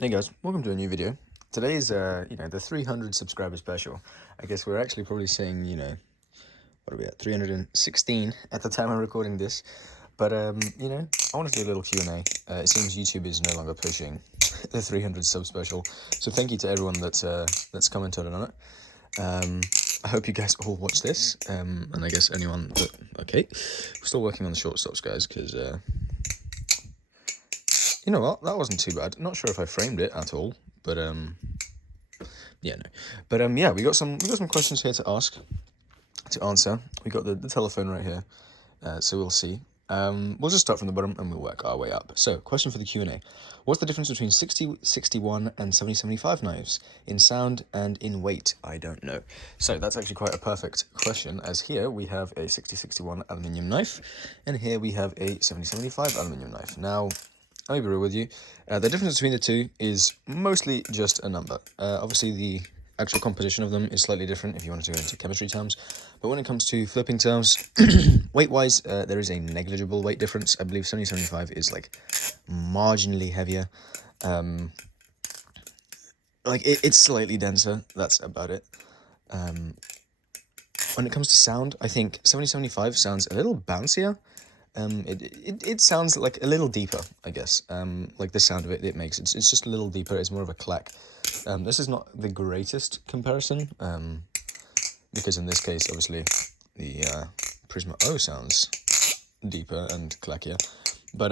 Hey guys, welcome to a new video. Today's the 300 subscriber special. I guess we're actually probably saying, what are we at, 316 at the time I'm recording this. But I want to do a little Q&A. It seems YouTube is no longer pushing the 300 sub special, so thank you to everyone that's commented on it. I hope you guys all watch this, and I guess anyone that we're still working on the short stops, guys, because you know what, that wasn't too bad. Not sure if I framed it at all, but yeah, no. But yeah, we got some questions here to answer. We got the telephone right here, so we'll see. We'll just start from the bottom and we'll work our way up. So, question for the Q&A. What's the difference between 60, 61 and 70, 75 knives in sound and in weight? I don't know. So, that's actually quite a perfect question, as here we have a 6061 aluminium knife, and here we have a 7075 aluminium knife. Now, I'll be real with you. The difference between the two is mostly just a number. Obviously, the actual composition of them is slightly different if you want to go into chemistry terms. But when it comes to flipping terms, weight-wise, there is a negligible weight difference. I believe 7075 is like marginally heavier. It's slightly denser. That's about it. When it comes to sound, I think 7075 sounds a little bouncier. It sounds like a little deeper, I guess. Like the sound of it makes it's just a little deeper. It's more of a clack. This is not the greatest comparison, because in this case, obviously, the Prisma O sounds deeper and clackier. But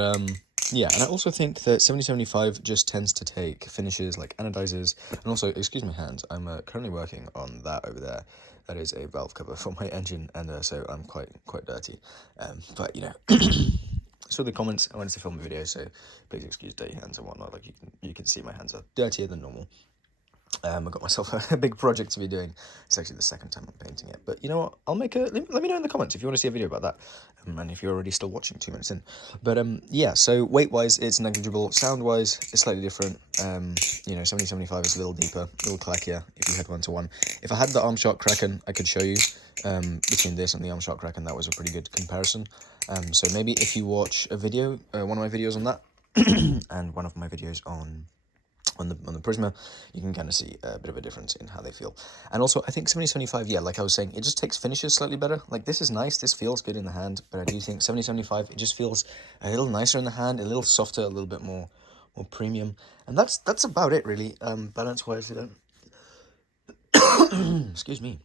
yeah, and I also think that 7075 just tends to take finishes like anodizers, and also, excuse my hands, I'm currently working on that over there. That is a valve cover for my engine, and so I'm quite dirty. But you know, so the comments, I wanted to film a video, so please excuse dirty hands and whatnot. Like you can see my hands are dirtier than normal. I've got myself a big project to be doing. It's actually the second time I'm painting it. But you know what? I'll make let me know in the comments if you want to see a video about that. And if you're already still watching 2 minutes in. But yeah, so weight-wise, it's negligible. Sound-wise, it's slightly different. 7075 is a little deeper, a little clackier if you had 1-to-1. If I had the Armshark Kraken, I could show you between this and the Armshark Kraken, that was a pretty good comparison. So maybe if you watch a video, one of my videos on that, and one of my videos on the Prisma, you can kind of see a bit of a difference in how they feel. And also, I think 7075, yeah, like I was saying, it just takes finishes slightly better. Like, this is nice, this feels good in the hand, but I do think 7075, it just feels a little nicer in the hand, a little softer, a little bit more premium. And that's about it, really. Balance-wise, they don't... excuse me.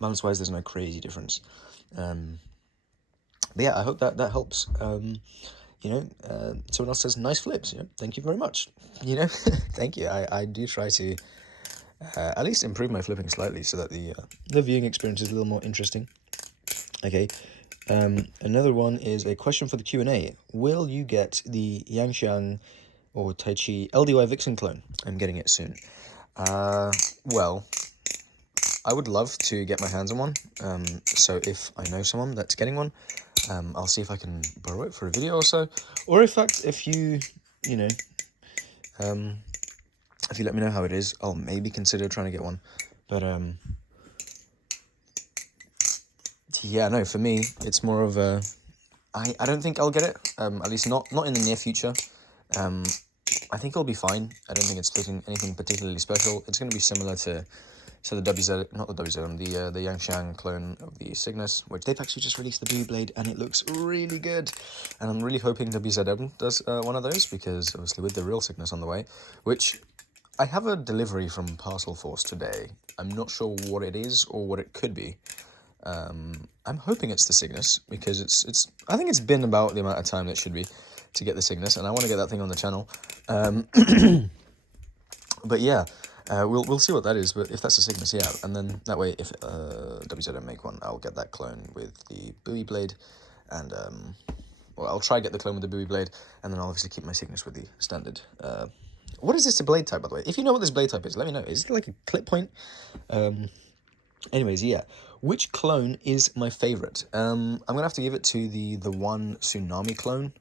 Balance-wise, there's no crazy difference. But yeah, I hope that helps. Someone else says nice flips. Thank you very much. Thank you. I do try to at least improve my flipping slightly so that the viewing experience is a little more interesting. Okay. Another one is a question for the Q&A. Will you get the Yangxiang or Taichi LDY Vixen clone? I'm getting it soon. Well, I would love to get my hands on one. So if I know someone that's getting one, I'll see if I can borrow it for a video or so. Or in fact, if you let me know how it is, I'll maybe consider trying to get one. But yeah, no, for me, it's more of a... I don't think I'll get it, at least not in the near future. I think it'll be fine. I don't think it's anything particularly special. It's going to be similar to the WZ, not the WZ, the Yangxiang clone of the Cygnus, which they've actually just released the Bowie Blade, and it looks really good. And I'm really hoping WZM does one of those, because obviously with the real Cygnus on the way, which I have a delivery from Parcel Force today. I'm not sure what it is or what it could be. I'm hoping it's the Cygnus, because it's I think it's been about the amount of time that it should be to get the Cygnus, and I want to get that thing on the channel. But yeah, we'll see what that is. But if that's a Cygnus, yeah, and then that way, if WZM make one, I'll get that clone with the Bowie Blade, and I'll try get the clone with the Bowie Blade, and then I'll obviously keep my Cygnus with the standard. What is this blade type, by the way? If you know what this blade type is, let me know. Is it like a clip point? Anyways, yeah. Which clone is my favorite? I'm gonna have to give it to the one Tsunami clone.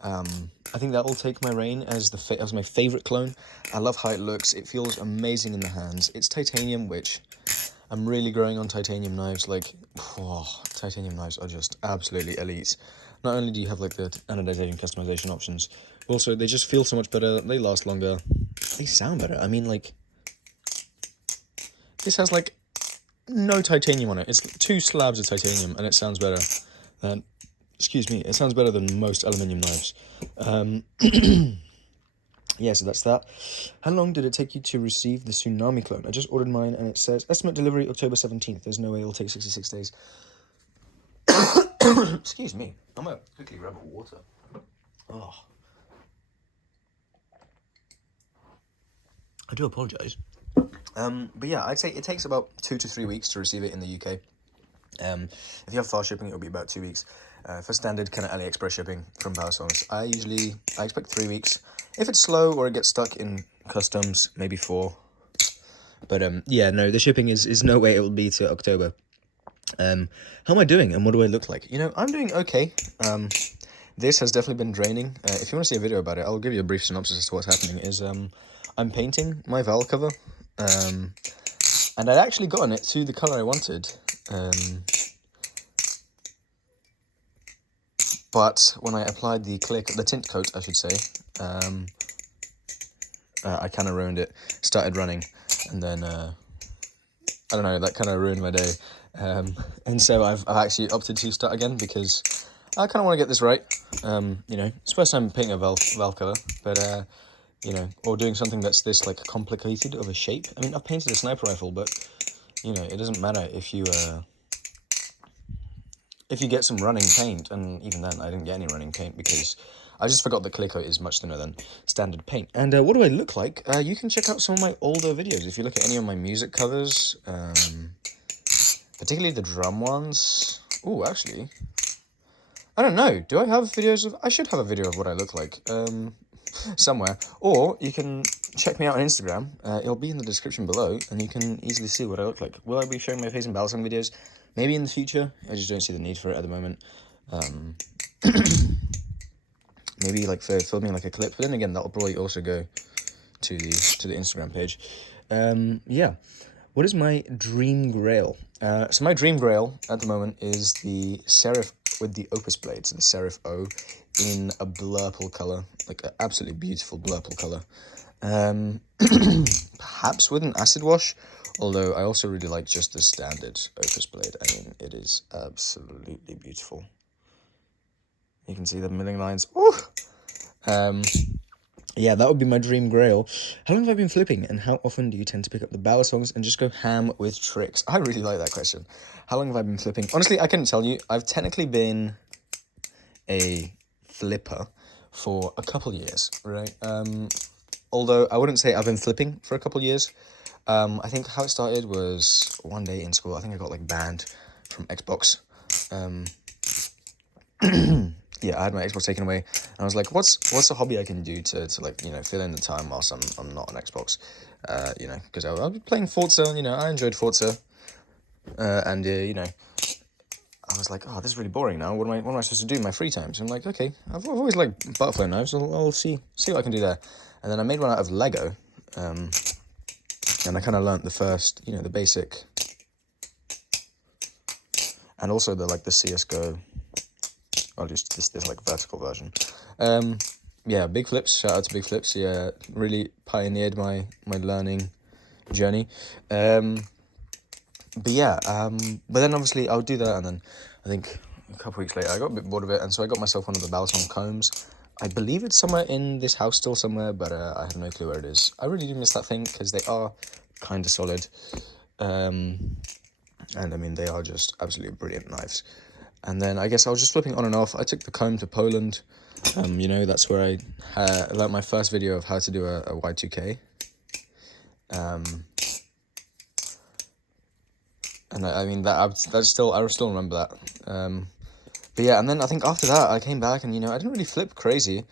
I think that will take my reign as my favorite clone. I love how it looks. It feels amazing in the hands. It's titanium, which I'm really growing on titanium knives. Like, titanium knives are just absolutely elite. Not only do you have like the anodization customization options, also they just feel so much better. They last longer. they sound better. I mean, like, this has, like, no titanium on it. It's 2 slabs of titanium, and it sounds better than, excuse me, it sounds better than most aluminium knives. Yeah, so that's that. How long did it take you to receive the Tsunami clone? I just ordered mine, and it says, estimate delivery October 17th. There's no way it'll take 66 days. Excuse me. I'm going to quickly grab a water. Oh. I do apologise. But yeah, I'd say it takes about 2 to 3 weeks to receive it in the UK. If you have fast shipping, it'll be about 2 weeks. For standard kind of AliExpress shipping from Bowsongs, I expect 3 weeks. If it's slow or it gets stuck in customs, maybe 4. But yeah, no, the shipping is no way it will be to October. How am I doing and what do I look like? You know, I'm doing okay. This has definitely been draining. If you want to see a video about it, I'll give you a brief synopsis as to what's happening. I'm painting my valve cover, and I'd actually gotten it to the color I wanted. But when I applied the tint coat, I should say, I kind of ruined it. Started running, and then I don't know. That kind of ruined my day. And so I've actually opted to start again because I kind of want to get this right. You know, it's the first time painting a valve cover, but you know, or doing something that's this like complicated of a shape. I mean, I've painted a sniper rifle, but you know, it doesn't matter if you get some running paint, and even then I didn't get any running paint because I just forgot that clear coat is much thinner than standard paint. And what do I look like? You can check out some of my older videos. If you look at any of my music covers, particularly the drum ones. Oh, actually, I don't know. Do I have videos of... I should have a video of what I look like somewhere. Or you can check me out on Instagram. It'll be in the description below, and you can easily see what I look like. Will I be showing my face in Bowsong videos? Maybe in the future. I just don't see the need for it at the moment. Maybe like for filming like a clip. But then again, that'll probably also go to the Instagram page. Yeah. What is my dream grail? So my dream grail at the moment is the Serif with the Opus blade, so the Serif O in a blurple color, like an absolutely beautiful blurple color. Perhaps with an acid wash, although I also really like just the standard Opus blade. I mean, it is absolutely beautiful. You can see the milling lines. Ooh! Yeah, that would be my dream grail. How long have I been flipping, and how often do you tend to pick up the Bowsongs and just go ham with tricks? I really like that question. How long have I been flipping? Honestly, I couldn't tell you. I've technically been a flipper for a couple years, right? Although I wouldn't say I've been flipping for a couple years. I think how it started was one day in school. I think I got like banned from Xbox. Yeah, I had my Xbox taken away, and I was like, what's a hobby I can do to like, you know, fill in the time whilst I'm not on Xbox, you know, because I was playing Forza, you know, I enjoyed Forza, and you know, I was like, oh, this is really boring now. What am I supposed to do in my free time? So I'm like, okay, I've always liked butterfly knives. I'll see what I can do there, and then I made one out of Lego, and I kind of learnt the first, you know, the basic, and also the CS:GO. I'll just this like vertical version. Yeah, Big Flips. Shout out to Big Flips. Yeah, really pioneered my learning journey. But yeah, but then obviously I would do that, and then I think a couple weeks later I got a bit bored of it, and so I got myself one of the Bowsong combs. I believe it's somewhere in this house still somewhere, but I have no clue where it is. I really do miss that thing because they are kind of solid, and I mean they are just absolutely brilliant knives. And then I guess I was just flipping on and off. I took the comb to Poland. You know, that's where I learned my first video of how to do a Y2K. And I mean, I still remember that. But yeah, and then I think after that, I came back and, you know, I didn't really flip crazy.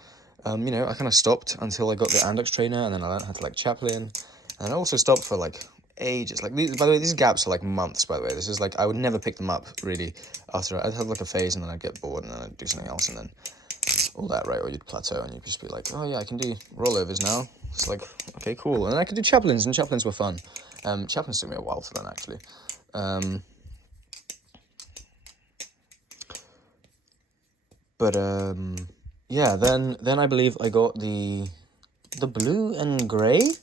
You know, I kind of stopped until I got the Andox trainer, and then I learned how to, like, Chaplin. And I also stopped for, like, ages. Like, by the way, these gaps are like months, by the way. This is like, I would never pick them up really after. I'd have like a phase, and then I'd get bored, and then I'd do something else, and then all that, right? Or you'd plateau, and you'd just be like, oh yeah, I can do rollovers now. It's like, okay, cool. And then I could do Chaplins, and Chaplins were fun. Chaplins took me a while to learn, actually. Yeah, then I believe I got the blue and grey.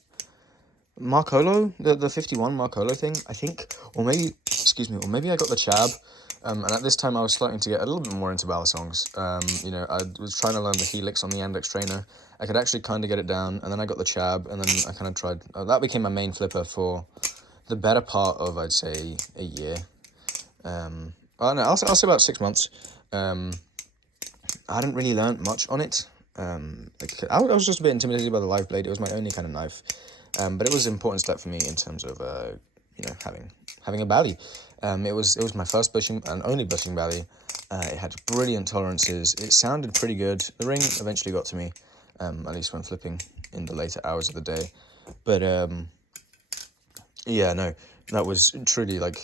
Marcolo, the 51 Marcolo thing, I think, or maybe, excuse me, or maybe I got the Chab, and at this time I was starting to get a little bit more into balisongs. You know, I was trying to learn the Helix on the Yandex trainer. I could actually kind of get it down, and then I got the Chab, and then I kind of tried, that became my main flipper for the better part of, I'd say, a year. Oh no, I'll say about 6 months. I hadn't really learned much on it. Like I was just a bit intimidated by the live blade. It was my only kind of knife, but it was an important step for me in terms of you know, having a bally. It was my first bushing and only bushing bally. It had brilliant tolerances. It sounded pretty good. The ring eventually got to me, at least when flipping in the later hours of the day. But yeah, no, that was truly like,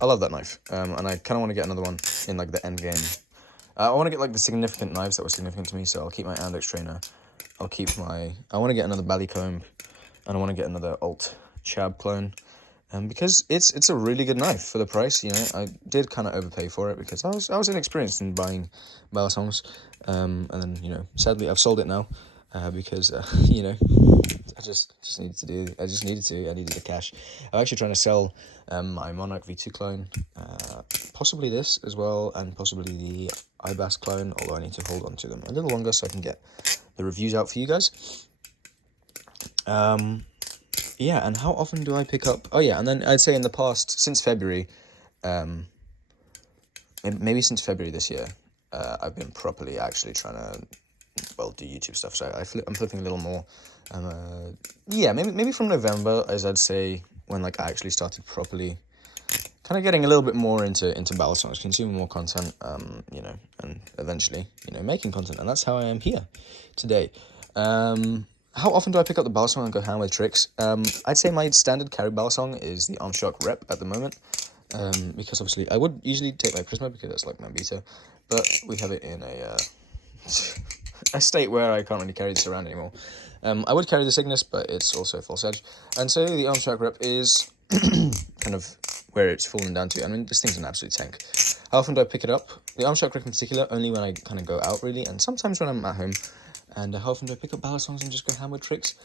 I love that knife, and I kind of want to get another one in like the end game. I want to get like the significant knives that were significant to me, so I'll keep my Yandex trainer. I want to get another Bally comb, and I want to get another Alt Chab clone, because it's a really good knife for the price. You know, I did kind of overpay for it because I was inexperienced in buying balisongs, and then, you know, sadly I've sold it now, because you know, I needed the cash. I'm actually trying to sell my Monarch V2 clone, possibly this as well, and possibly the IBAS clone, although I need to hold on to them a little longer so I can get the reviews out for you guys. Yeah, and how often do I pick up? Oh yeah, and then I'd say in the past, since February, maybe since February this year, I've been properly actually trying to, well, do YouTube stuff. So I'm flipping a little more. Yeah, maybe from November, as I'd say, when like I actually started properly kind of getting a little bit more into balisongs, consuming more content, you know, and eventually, you know, making content. And that's how I am here today. How often do I pick up the balisong and go ham with tricks? I'd say my standard carry balisong is the Armshock Rep at the moment, because obviously I would usually take my Prisma because that's like my beta, but we have it in a state where I can't really carry this around anymore. I would carry the Cygnus, but it's also false edge, and so the Armshock Rep is kind of where it's fallen down to. I mean, this thing's an absolute tank. How often do I pick it up? The Armshock Grip in particular, only when I kind of go out, really, and sometimes when I'm at home. And how often do I pick up balisongs and just go ham with tricks?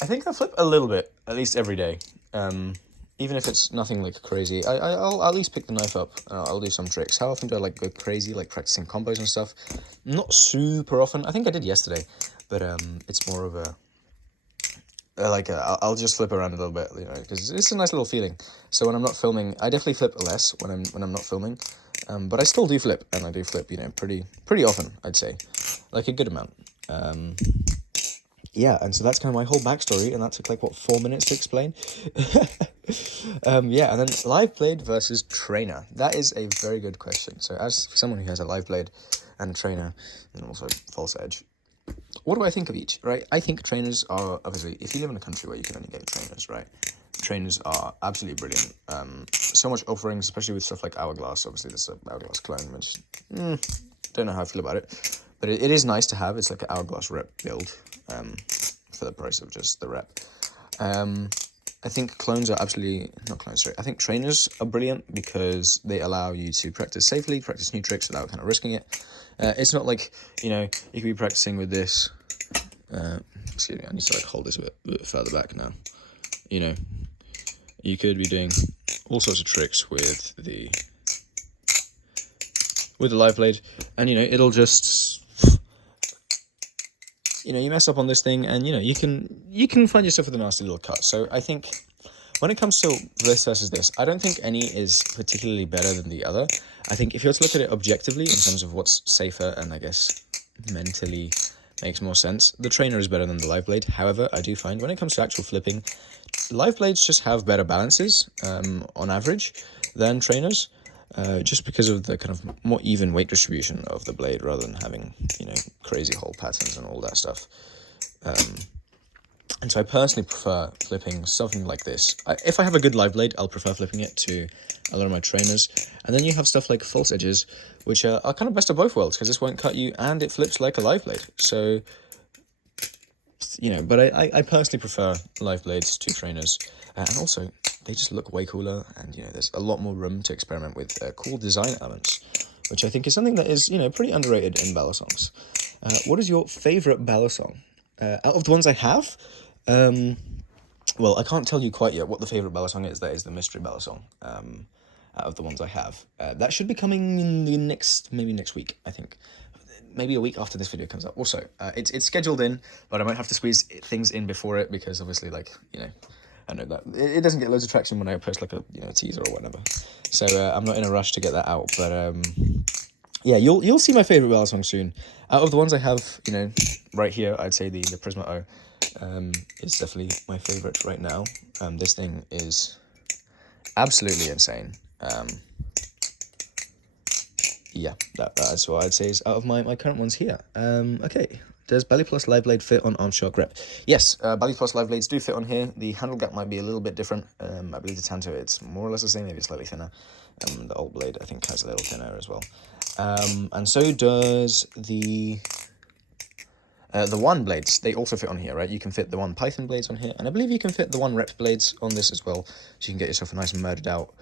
I think I flip a little bit, at least every day. Even if it's nothing like crazy, I'll at least pick the knife up and I'll do some tricks. How often do I like go crazy, like practicing combos and stuff? Not super often. I think I did yesterday, but it's more of a I'll just flip around a little bit, you know, because it's a nice little feeling. So when I'm not filming, I definitely flip less when I'm not filming, but I still do flip, and I do flip, you know, pretty often, I'd say, like a good amount. Yeah, and so that's kind of my whole backstory, and that took like what 4 minutes to explain. Yeah, and then live blade versus trainer. That is a very good question. So as someone who has a live blade and a trainer, and also false edge, what do I think of each, right? I think trainers are, obviously, if you live in a country where you can only get trainers, right? Trainers are absolutely brilliant. So much offerings, especially with stuff like Hourglass. Obviously, there's an Hourglass clone, which, don't know how I feel about it. But it is nice to have. It's like an Hourglass rep build, for the price of just the rep. I think clones are absolutely, not clones, sorry. I think trainers are brilliant because they allow you to practice safely, practice new tricks without kind of risking it. It's not like, you know, you could be practicing with this. Excuse me, I need to like hold this a bit further back now. You know, you could be doing all sorts of tricks with the live blade, and you know, it'll just, you know, you mess up on this thing, and you know, you can find yourself with a nasty little cut. So I think when it comes to this versus this, I don't think any is particularly better than the other. I think if you were to look at it objectively in terms of what's safer and I guess mentally makes more sense, the trainer is better than the live blade. However, I do find when it comes to actual flipping, live blades just have better balances on average than trainers, just because of the kind of more even weight distribution of the blade rather than having, you know, crazy hole patterns and all that stuff. And so I personally prefer flipping something like this. If I have a good live blade, I'll prefer flipping it to a lot of my trainers. And then you have stuff like false edges, which are kind of best of both worlds, because this won't cut you and it flips like a live blade. So, you know, but I personally prefer live blades to trainers. And also, they just look way cooler, and, you know, there's a lot more room to experiment with cool design elements, which I think is something that is, you know, pretty underrated in balisongs. What is your favorite balisong? Out of the ones I have, Well, I can't tell you quite yet what the favorite ballad song is. That is the mystery ballad song. Out of the ones I have, that should be coming in the maybe next week, I think. Maybe a week after this video comes out. Also, it's scheduled in, but I might have to squeeze things in before it because obviously, like, you know, I know that it doesn't get loads of traction when I post like a teaser or whatever. So I'm not in a rush to get that out, but yeah, you'll see my favorite ballad song soon. Out of the ones I have, right here, I'd say the Prisma O is definitely my favorite right now. This thing is absolutely insane. Yeah, that's what I'd say is out of my current ones here. Okay. Does Belly Plus Live Blade fit on Armshock Grip? Yes, Belly Plus Live Blades do fit on here. The handle gap might be a little bit different. I believe the Tanto, it's more or less the same, maybe slightly thinner. The old blade, I think, has a little thinner as well. And so does the One blades. They also fit on here, right? You can fit the One Python blades on here, and I believe you can fit the One Rep blades on this as well, so you can get yourself a nice murdered out,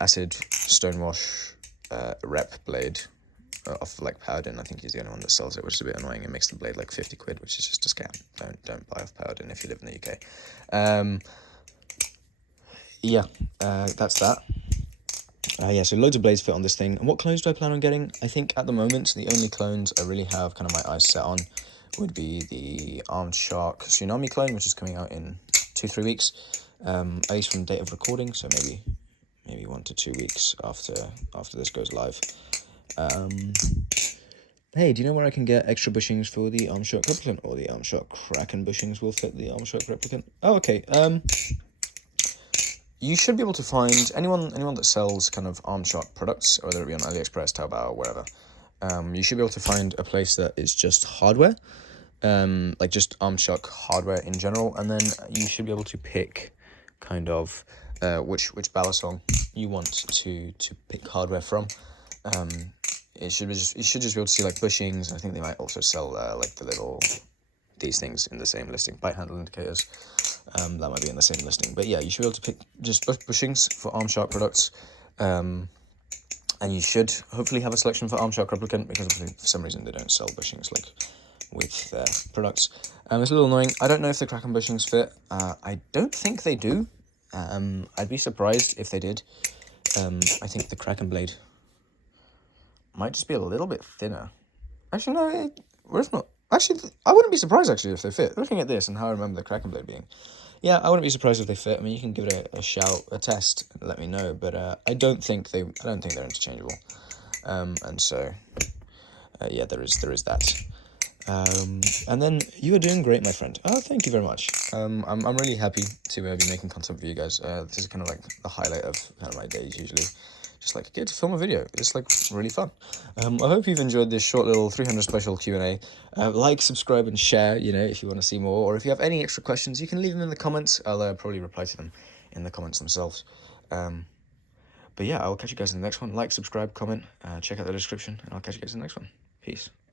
acid stonewash rep blade off like Paladin. I think he's the only one that sells it, which is a bit annoying. It makes the blade like 50 quid, which is just a scam. Don't buy off Paladin if you live in the UK. Yeah, that's that. Yeah, so loads of blades fit on this thing. And what clones do I plan on getting? I think at the moment, the only clones I really have kind of my eyes set on would be the Armed Shark Tsunami clone, which is coming out in 2-3 weeks, at least from date of recording, so maybe 1 to 2 weeks after this goes live. Hey, do you know where I can get extra bushings for the Arm Shark replicant, or the Arm Shark Kraken bushings will fit the Arm Shark replicant? Oh, okay. You should be able to find anyone that sells kind of Arm Shark products, whether it be on AliExpress, Taobao, or wherever. You should be able to find a place that is just hardware, like just Arm Shark hardware in general, and then you should be able to pick kind of which ballad song you want to pick hardware from. You should just be able to see like bushings. I think they might also sell like these things in the same listing, bite handle indicators. That might be in the same listing, but yeah, you should be able to pick just bushings for Arm Shark products, and you should hopefully have a selection for Arm Shark replicant, because obviously for some reason they don't sell bushings like with their products. It's a little annoying. I don't know if the Kraken bushings fit. I don't think they do. I'd be surprised if they did. I think the Kraken blade might just be a little bit thinner. Actually, no, it's not. Actually, I wouldn't be surprised actually if they fit. Looking at this and how I remember the Kraken blade being, yeah, I wouldn't be surprised if they fit. I mean, you can give it a shout, a test, and let me know. But I don't think they're interchangeable. And so, yeah, there is that. And then you are doing great, my friend. Oh, thank you very much. I'm really happy to be making content for you guys. This is kind of like the highlight of kind of my days usually. Just like get to film a video. It's like really fun. I hope you've enjoyed this short little 300 special Q&A. Like, subscribe, and share. If you want to see more, or if you have any extra questions, you can leave them in the comments. I'll probably reply to them in the comments themselves. But yeah, I'll catch you guys in the next one. Like, subscribe, comment, check out the description, and I'll catch you guys in the next one. Peace.